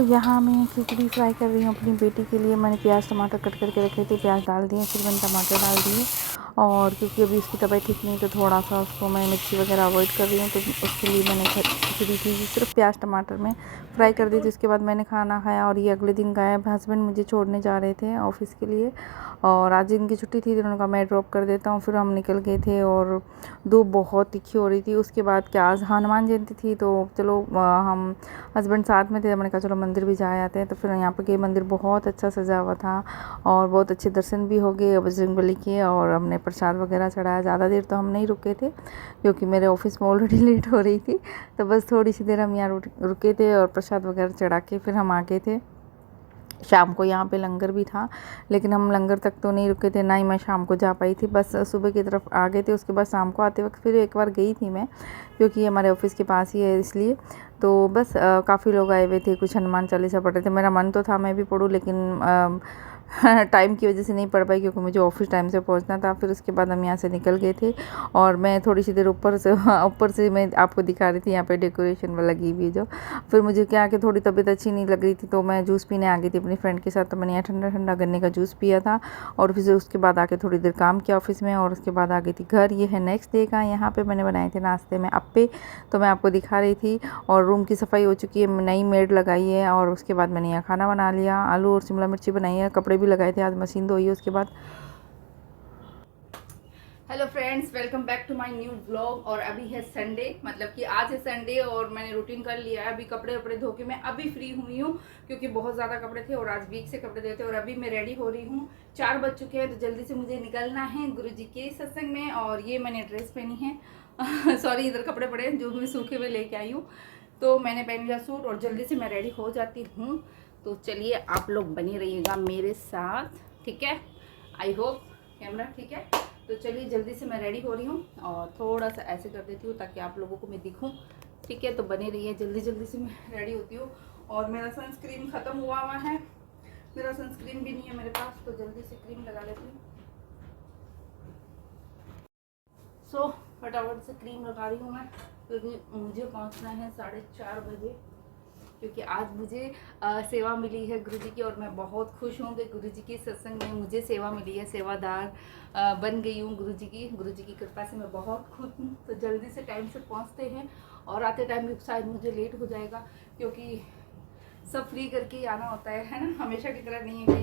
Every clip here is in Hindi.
तो यहाँ मैं खिचड़ी फ्राई कर रही हूँ अपनी बेटी के लिए। मैंने प्याज टमाटर कट करके रखे थे, प्याज डाल दिए, फिर मैंने टमाटर डाल दिए। और क्योंकि अभी उसकी तबीयत ठीक नहीं तो थोड़ा सा उसको मैं मिर्ची वगैरह अवॉइड कर रही हूँ, तो उसके लिए मैंने खिचड़ी थी सिर्फ प्याज टमाटर में फ्राई कर दी थी। उसके बाद मैंने खाना खाया और ये अगले दिन गए। हस्बैंड मुझे छोड़ने जा रहे थे ऑफिस के लिए और आज इनकी छुट्टी थी तो उन्होंने कहा मैं ड्रॉप कर देता हूँ। फिर हम निकल गए थे और धूप बहुत तीखी हो रही थी। उसके बाद क्या आज हनुमान जयंती थी तो चलो हम हस्बैंड साथ में थे, मैंने कहा चलो मंदिर भी जा आते हैं। तो फिर यहाँ पर गए, मंदिर बहुत अच्छा सजा हुआ था और बहुत अच्छे दर्शन भी हो गए बजरंगबली के। और हमने प्रसाद वगैरह चढ़ाया। ज़्यादा देर तो हम नहीं रुके थे क्योंकि मेरे ऑफिस में ऑलरेडी लेट हो रही थी, तो बस थोड़ी सी देर हम यहाँ रुके थे और प्रसाद वगैरह चढ़ा के फिर हम आ गए थे। शाम को यहाँ पे लंगर भी था लेकिन हम लंगर तक तो नहीं रुके थे, ना ही मैं शाम को जा पाई थी, बस सुबह की तरफ आ गए थे। उसके बाद शाम को आते वक्त फिर एक बार गई थी मैं, क्योंकि हमारे ऑफिस के पास ही है इसलिए। तो बस काफ़ी लोग आए हुए थे, कुछ हनुमान चालीसा पढ़ रहे थे। मेरा मन तो था मैं भी पढ़ूँ लेकिन टाइम की वजह से नहीं पढ़ पाई क्योंकि मुझे ऑफिस टाइम से पहुंचना था। फिर उसके बाद हम यहाँ से निकल गए थे और मैं थोड़ी सी देर ऊपर से मैं आपको दिखा रही थी यहाँ पे डेकोरेशन में लगी हुई जो। फिर मुझे क्या कि थोड़ी तबीयत अच्छी नहीं लग रही थी तो मैं जूस पीने आ गई थी अपनी फ्रेंड के साथ। तो मैंने यहाँ ठंडा ठंडा गन्ने का जूस पिया था और फिर उसके बाद आके थोड़ी देर काम किया ऑफिस में और उसके बाद आ गई थी घर। ये है नेक्स्ट डे का। यहाँ पर मैंने बनाए थे नाश्ते में अप्पे, तो मैं आपको दिखा रही थी। और रूम की सफाई हो चुकी है, नई मेड लगाई है और उसके बाद मैंने यहाँ खाना बना लिया, आलू और शिमला मिर्ची बनाई है, कपड़े भी लगाए थे, आज मशीन धोई है। उसके बाद hello friends, welcome back to my new vlog. और अभी है संडे, मतलब कि आज है संडे और मैंने रूटीन कर लिया है। अभी कपड़े वपड़े धो के मैं अभी फ्री हुई हूँ क्योंकि बहुत ज़्यादा कपड़े थे और आज वीक से कपड़े धोए थे। और अभी मैं रेडी हो रही हूँ, 4 बज चुके हैं तो जल्दी से मुझे निकलना है गुरुजी के सत्संग में। और ये मैंने ड्रेस पहनी है सॉरी, इधर कपड़े पड़े हैं जो मैं सूखे हुए लेके आई हूँ, तो मैंने पहन लिया सूट और जल्दी से मैं रेडी हो जाती हूँ। तो चलिए आप लोग बने रहिएगा मेरे साथ, ठीक है। आई होप कैमरा ठीक है। तो चलिए जल्दी से मैं रेडी हो रही हूँ और थोड़ा सा ऐसे कर देती हूँ ताकि आप लोगों को मैं दिखूँ, ठीक है। तो बने रहिए, जल्दी जल्दी से मैं रेडी होती हूँ। और मेरा सनस्क्रीन ख़त्म हुआ है, मेरा सनस्क्रीन भी नहीं है मेरे पास, तो जल्दी से क्रीम लगा लेती हूँ। सो फटाफट से क्रीम लगा रही हूँ मैं क्योंकि मुझे पहुँचना है 4:30 बजे, क्योंकि आज मुझे सेवा मिली है गुरुजी की और मैं बहुत खुश हूँ कि गुरुजी की सत्संग में मुझे सेवा मिली है। सेवादार बन गई हूँ गुरुजी की कृपा से मैं बहुत खुश हूँ। तो जल्दी से टाइम से पहुँचते हैं और आते टाइम भी शायद मुझे लेट हो जाएगा क्योंकि सब फ्री करके ही आना होता है ना, हमेशा की तरह नहीं है कि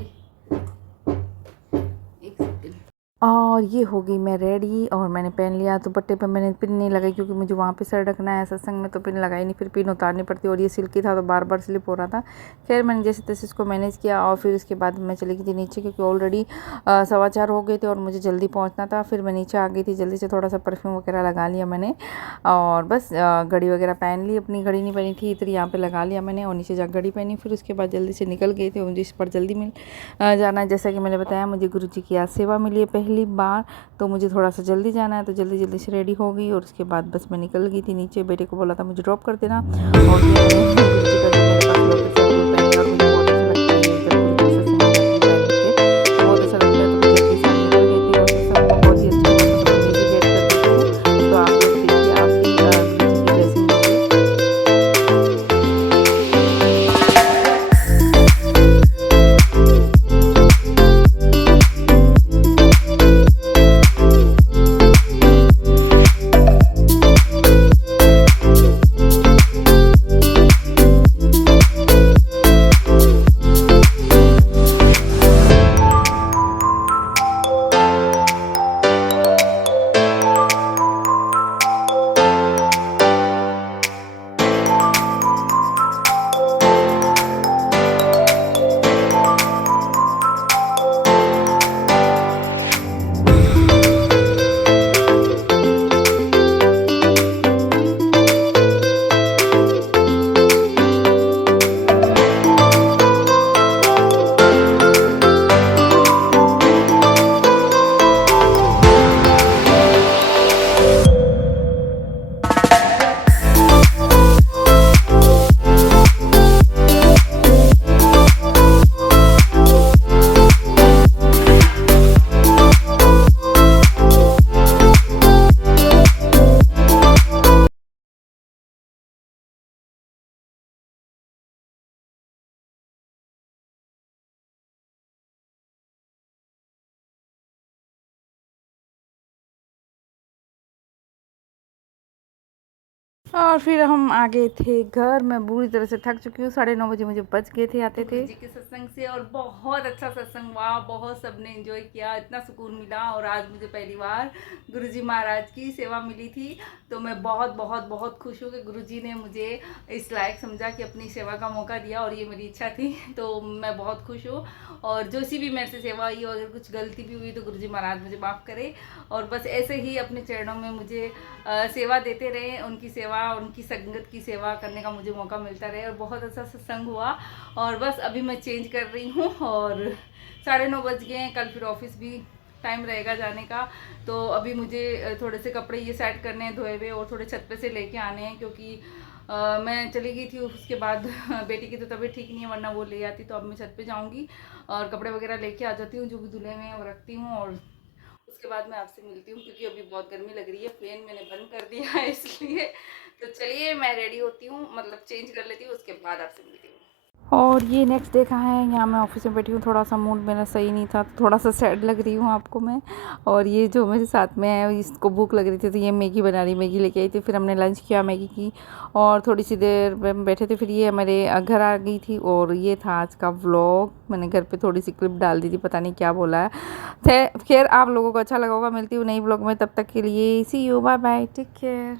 एक सेकंड। और ये हो गई मैं रेडी और मैंने पहन लिया। दुपट्टे पे मैंने पिन नहीं लगाई क्योंकि मुझे वहाँ पे सर ढकना है सत्संग में, तो पिन लगाई नहीं, फिर पिन उतारनी पड़ती और ये सिल्की था तो बार बार स्लिप हो रहा था। खैर मैंने जैसे तैसे इसको मैनेज किया और फिर उसके बाद मैं चली गई थी नीचे क्योंकि ऑलरेडी 4:15 हो गए थे और मुझे जल्दी पहुँचना था। फिर मैं नीचे आ गई थी, जल्दी से थोड़ा सा परफ्यूम वगैरह लगा लिया मैंने और बस घड़ी वगैरह पहन ली। अपनी घड़ी नहीं पहनी थी इधर यहाँ पर लगा लिया मैंने और नीचे जा घड़ी पहनी। फिर उसके बाद जल्दी से निकल गए थे, मुझे इस पर जल्दी मिल जाना है। जैसा कि मैंने बताया मुझे गुरु जी की आज सेवा मिली है पहली बार, तो मुझे थोड़ा सा जल्दी जाना है, तो जल्दी जल्दी से रेडी हो गई और उसके बाद बस मैं निकल गई थी नीचे। बेटे को बोला था मुझे ड्रॉप कर देना और और फिर हम आ गए थे घर। मैं बुरी तरह से थक चुकी हूँ, 9:30 बजे मुझे बच गए थे आते थे जी के सत्संग से, और बहुत अच्छा सत्संग हुआ, बहुत सबने एंजॉय किया, इतना सुकून मिला। और आज मुझे पहली बार गुरुजी महाराज की सेवा मिली थी, तो मैं बहुत बहुत बहुत खुश हूँ कि गुरुजी ने मुझे इस लायक समझा कि अपनी सेवा का मौका दिया, और ये मेरी इच्छा थी, तो मैं बहुत खुश हूँ। और जो सी भी मेरे से सेवा हुई, अगर कुछ गलती भी हुई तो गुरुजी महाराज मुझे माफ़ करे, और बस ऐसे ही अपने चरणों में मुझे सेवा देते रहे, उनकी सेवा, उनकी संगत की सेवा करने का मुझे मौका मिलता रहे। और बहुत अच्छा सत्संग हुआ। और बस अभी मैं चेंज कर रही हूँ, और 9:30 बज गए हैं। कल फिर ऑफिस भी टाइम रहेगा जाने का, तो अभी मुझे थोड़े से कपड़े ये सेट करने हैं धोए हुए, और थोड़े छत पे से लेके आने हैं, क्योंकि मैं चली गई थी उसके बाद बेटी की तो तबीयत ठीक नहीं है, वरना वो ले आती। तो अब मैं छत पे जाऊँगी और कपड़े वगैरह लेके आ जाती हूँ, जो भी धुले में वो रखती हूँ, और उसके बाद मैं आपसे मिलती हूँ, क्योंकि अभी बहुत गर्मी लग रही है। फैन मैंने बंद कर दिया है इसलिए। तो चलिए मैं रेडी होती हूँ, मतलब चेंज कर लेती हूँ, उसके बाद आपसे मिलती हूँ। और ये नेक्स्ट डे कहाँ है, यहाँ मैं ऑफिस में बैठी हूँ। थोड़ा सा मूड मेरा सही नहीं था, तो थोड़ा सा सैड लग रही हूँ आपको मैं। और ये जो मेरे साथ में है, इसको भूख लग रही थी, तो ये मैगी बना रही, मैगी लेके आई थी। फिर हमने लंच किया मैगी की, और थोड़ी सी देर बैठे थे। फिर ये हमारे घर आ गई थी, और ये था आज का व्लॉग। मैंने घर पे थोड़ी सी क्लिप डाल दी थी, पता नहीं क्या बोला है। खैर आप लोगों को अच्छा लगा होगा। मिलती हूँ नई व्लॉग में, तब तक के लिए see you, bye bye, take care.